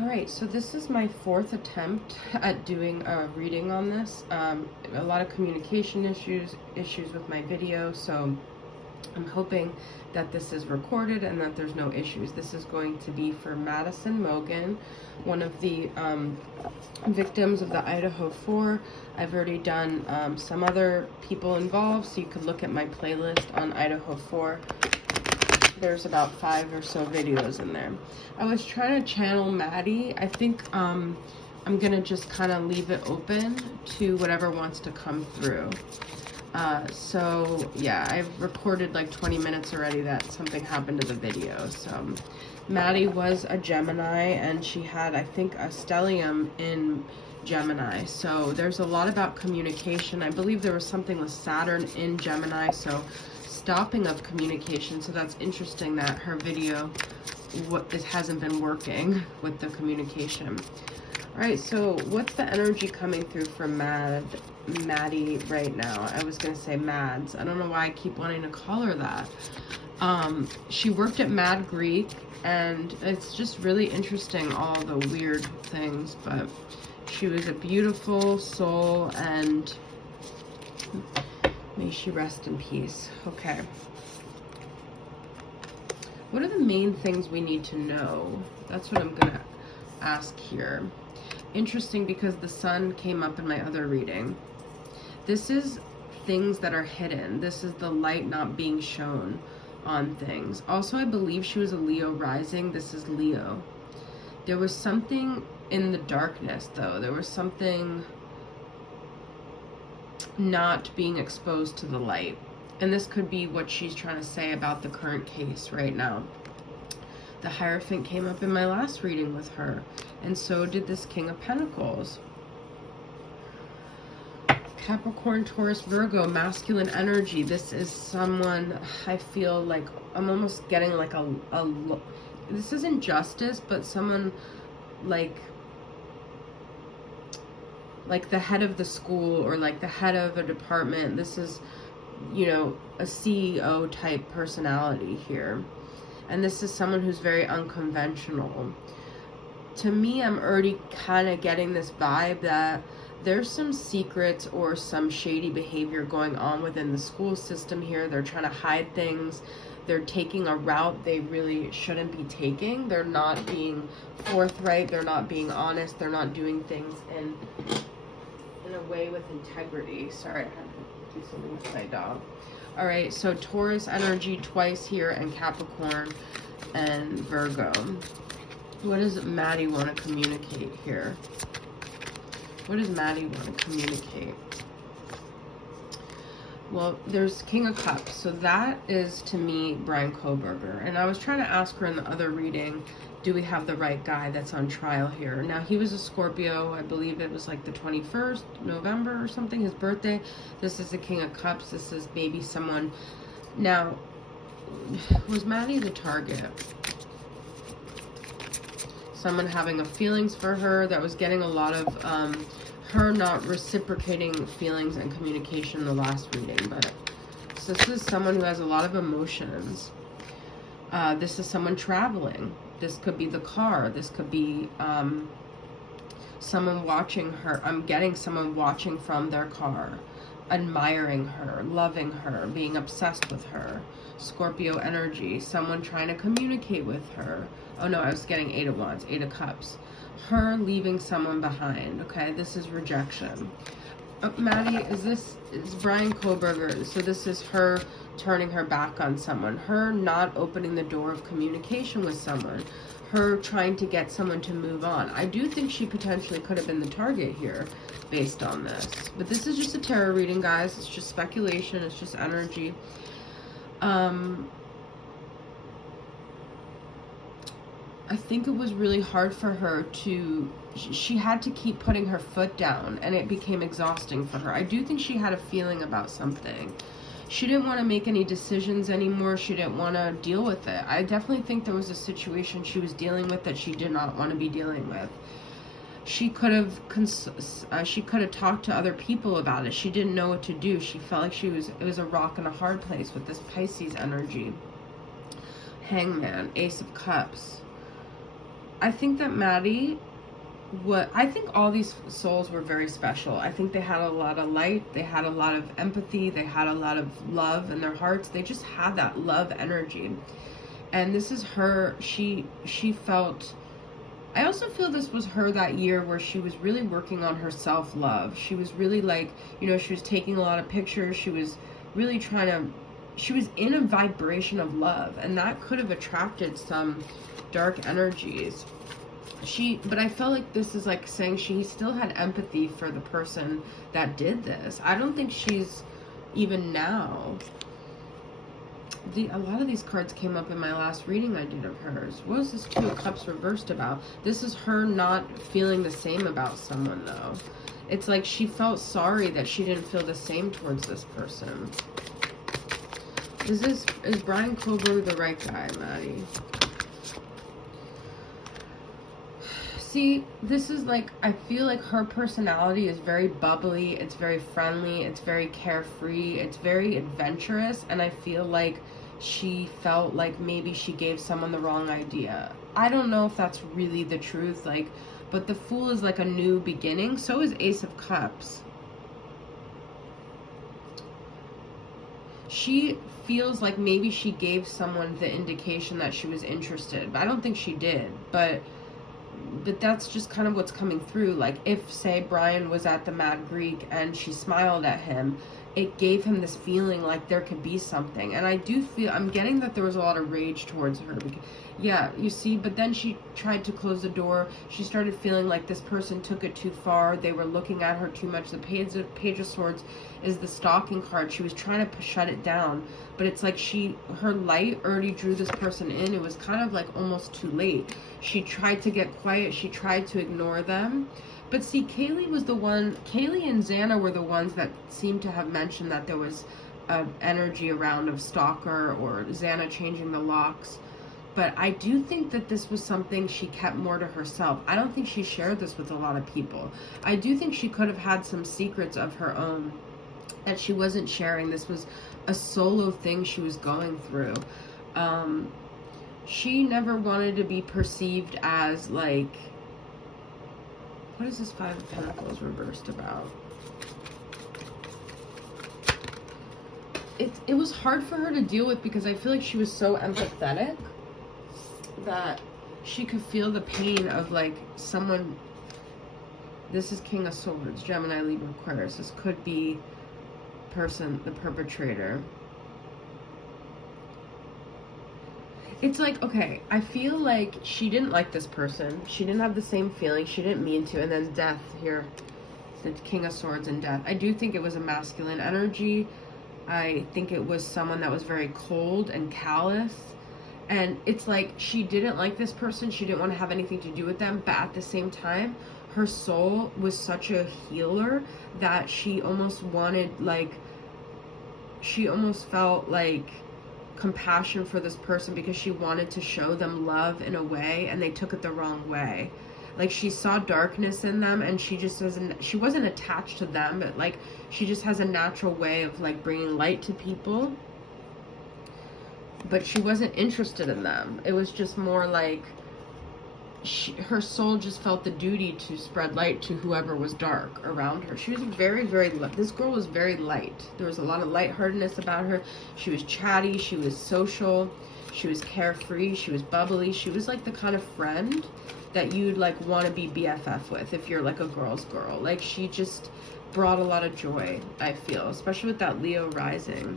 Alright, so this is my 4th attempt at doing a reading on this. A lot of communication issues with my video, so I'm hoping that this is recorded and that there's no issues. This is going to be for Madison Mogen, one of the victims of the Idaho 4. I've already done some other people involved, so you could look at my playlist on Idaho 4. There's about 5 or so videos in there. I was trying to channel Maddie. I think I'm gonna just kind of leave it open to whatever wants to come through. So yeah, I've recorded like 20 minutes already that something happened to the video. So Maddie was a Gemini, and she had, I think, a stellium in Gemini. So there's a lot about communication. I believe there was something with Saturn in Gemini, so stopping of communication. So that's interesting that her video hasn't been working with the communication. All right, so what's the energy coming through for Maddie right now? I was gonna say Mads. I don't know why I keep wanting to call her that. She worked at Mad Greek, and it's just really interesting, all the weird things, but she was a beautiful soul, and may she rest in peace. Okay. What are the main things we need to know? That's what I'm gonna ask here. Interesting, because the sun came up in my other reading. This is things that are hidden. This is the light not being shown on things. Also, I believe she was a Leo rising. This is Leo. There was something in the darkness, though. There was something not being exposed to the light. And this could be what she's trying to say about the current case right now. The Hierophant came up in my last reading with her, and so did this King of Pentacles. Capricorn, Taurus, Virgo, masculine energy. This is someone, I feel like I'm almost getting like this isn't justice, but someone like the head of the school, or like the head of a department. This is, you know, a CEO type personality here. And this is someone who's very unconventional. To me, I'm already kind of getting this vibe that there's some secrets or some shady behavior going on within the school system here. They're trying to hide things. They're taking a route they really shouldn't be taking. They're not being forthright. They're not being honest. They're not doing things in a way with integrity. Sorry, I had to do something with my dog. All right, so Taurus energy twice here, and Capricorn and Virgo. What does Maddie want to communicate here? What does Maddie want to communicate? Well, there's King of Cups. So that is, to me, Brian Koberger. And I was trying to ask her in the other reading, do we have the right guy that's on trial here? Now, he was a Scorpio. I believe it was like the 21st November or something, his birthday. This is the King of Cups. This is maybe someone. Now, was Maddie the target? Someone having a feelings for her that was getting a lot of her not reciprocating feelings and communication in the last reading. But so this is someone who has a lot of emotions. This is someone traveling. This could be the car. This could be someone watching her. I'm getting someone watching from their car, admiring her, loving her, being obsessed with her. Scorpio energy. Someone trying to communicate with her. Oh no, I was getting 8 of Wands, 8 of Cups. Her leaving someone behind. Okay, this is rejection. Maddie, is Brian Koberger. So this is her turning her back on someone. Her not opening the door of communication with someone. Her trying to get someone to move on. I do think she potentially could have been the target here based on this. But this is just a tarot reading, guys. It's just speculation. It's just energy. I think it was really hard for her to, she had to keep putting her foot down, and it became exhausting for her. I do think she had a feeling about something. She didn't want to make any decisions anymore. She didn't want to deal with it. I definitely think there was a situation she was dealing with that she did not want to be dealing with. She could have talked to other people about it. She didn't know what to do. She felt like it was a rock and a hard place with this Pisces energy. Hangman, Ace of Cups. I think that Maddie, I think all these souls were very special. I think they had a lot of light, they had a lot of empathy, they had a lot of love in their hearts. They just had that love energy. And this is her, she felt, I also feel this was her that year where she was really working on her self-love. She was really like, you know, she was taking a lot of pictures. She was really she was in a vibration of love, and that could have attracted some dark energies. But I felt like this is like saying she still had empathy for the person that did this. I don't think she's even now. A lot of these cards came up in my last reading I did of hers. What was this Two of Cups reversed about? This is her not feeling the same about someone, though. It's like she felt sorry that she didn't feel the same towards this person. Is Brian Kober the right guy, Maddie? See, this is like, I feel like her personality is very bubbly, it's very friendly, it's very carefree, it's very adventurous, and I feel like she felt like maybe she gave someone the wrong idea. I don't know if that's really the truth, like, but the Fool is like a new beginning. So is Ace of Cups. She feels like maybe she gave someone the indication that she was interested, but I don't think she did. But that's just kind of what's coming through. Like, if, say, Brian was at the Mad Greek and she smiled at him, it gave him this feeling like there could be something. And I do feel, I'm getting that there was a lot of rage towards her. Because, yeah, you see, but then she tried to close the door. She started feeling like this person took it too far. They were looking at her too much. The Page of Swords is the stalking card. She was trying to shut it down. But it's like her light already drew this person in. It was kind of like almost too late. She tried to get quiet. She tried to ignore them. But see, Kaylee and Xana were the ones that seemed to have mentioned that there was an energy around of stalker, or Xana changing the locks. But I do think that this was something she kept more to herself. I don't think she shared this with a lot of people. I do think she could have had some secrets of her own that she wasn't sharing. This was a solo thing she was going through. She never wanted to be perceived as, like, what is this Five of Pentacles reversed about? It was hard for her to deal with because I feel like she was so empathetic that she could feel the pain of, like, someone. This is King of Swords, Gemini, Libra, Aquarius. This could be the perpetrator. It's like, okay, I feel like she didn't like this person. She didn't have the same feeling. She didn't mean to. And then death here. The King of Swords and death. I do think it was a masculine energy. I think it was someone that was very cold and callous. And it's like she didn't like this person. She didn't want to have anything to do with them. But at the same time, her soul was such a healer that she almost wanted, like, she almost felt like compassion for this person because she wanted to show them love in a way, and they took it the wrong way. Like, she saw darkness in them, and she wasn't attached to them, but, like, she just has a natural way of, like, bringing light to people, but she wasn't interested in them. It was just more like her soul just felt the duty to spread light to whoever was dark around her. She was very, very, this girl was very light. There was a lot of lightheartedness about her. She was chatty, she was social, she was carefree, she was bubbly. She was like the kind of friend that you'd, like, want to be BFF with if you're, like, a girl's girl. Like, she just brought a lot of joy, I feel, especially with that Leo rising.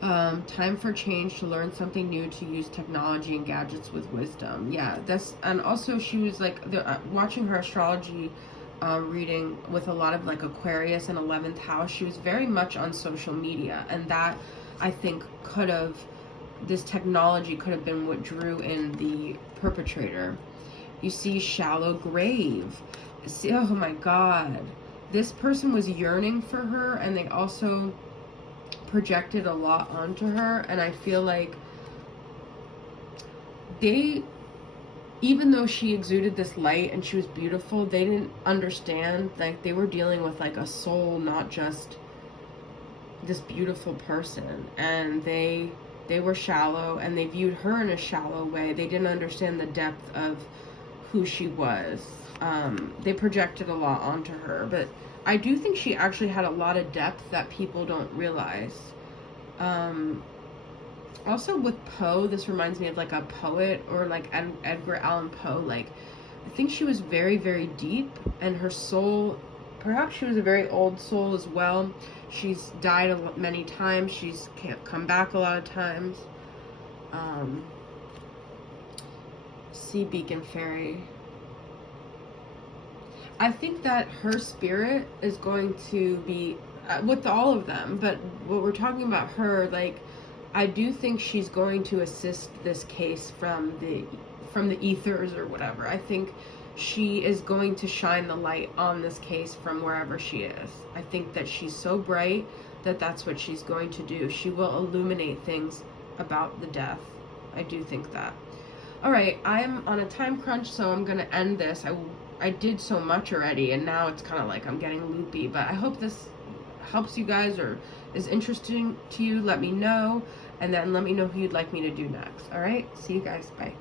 Time for change, to learn something new, to use technology and gadgets with wisdom. Yeah, and also she was like, watching her astrology reading with a lot of, like, Aquarius and 11th house, she was very much on social media, and that, I think, this technology could have been what drew in the perpetrator. You see shallow grave. See, oh my God, this person was yearning for her, and they also projected a lot onto her. And I feel like even though she exuded this light and she was beautiful, they didn't understand, like, they were dealing with, like, a soul, not just this beautiful person. And they they were shallow, and they viewed her in a shallow way. They didn't understand the depth of who she was. They projected a lot onto her, but I do think she actually had a lot of depth that people don't realize. Also with Poe, this reminds me of like a poet, or like Edgar Allan Poe. Like, I think she was very, very deep, and her soul, perhaps she was a very old soul as well. She's died many times. She's can't come back a lot of times. Sea Beacon Fairy. I think that her spirit is going to be with all of them, but what we're talking about her, like, I do think she's going to assist this case from the ethers or whatever. I think she is going to shine the light on this case from wherever she is. I think that she's so bright that that's what she's going to do. She will illuminate things about the death. I do think that. All right, I'm on a time crunch, so I'm going to end this. I did so much already, and now it's kind of like I'm getting loopy, but I hope this helps you guys or is interesting to you. Let me know, and then let me know who you'd like me to do next. All right, see you guys. Bye.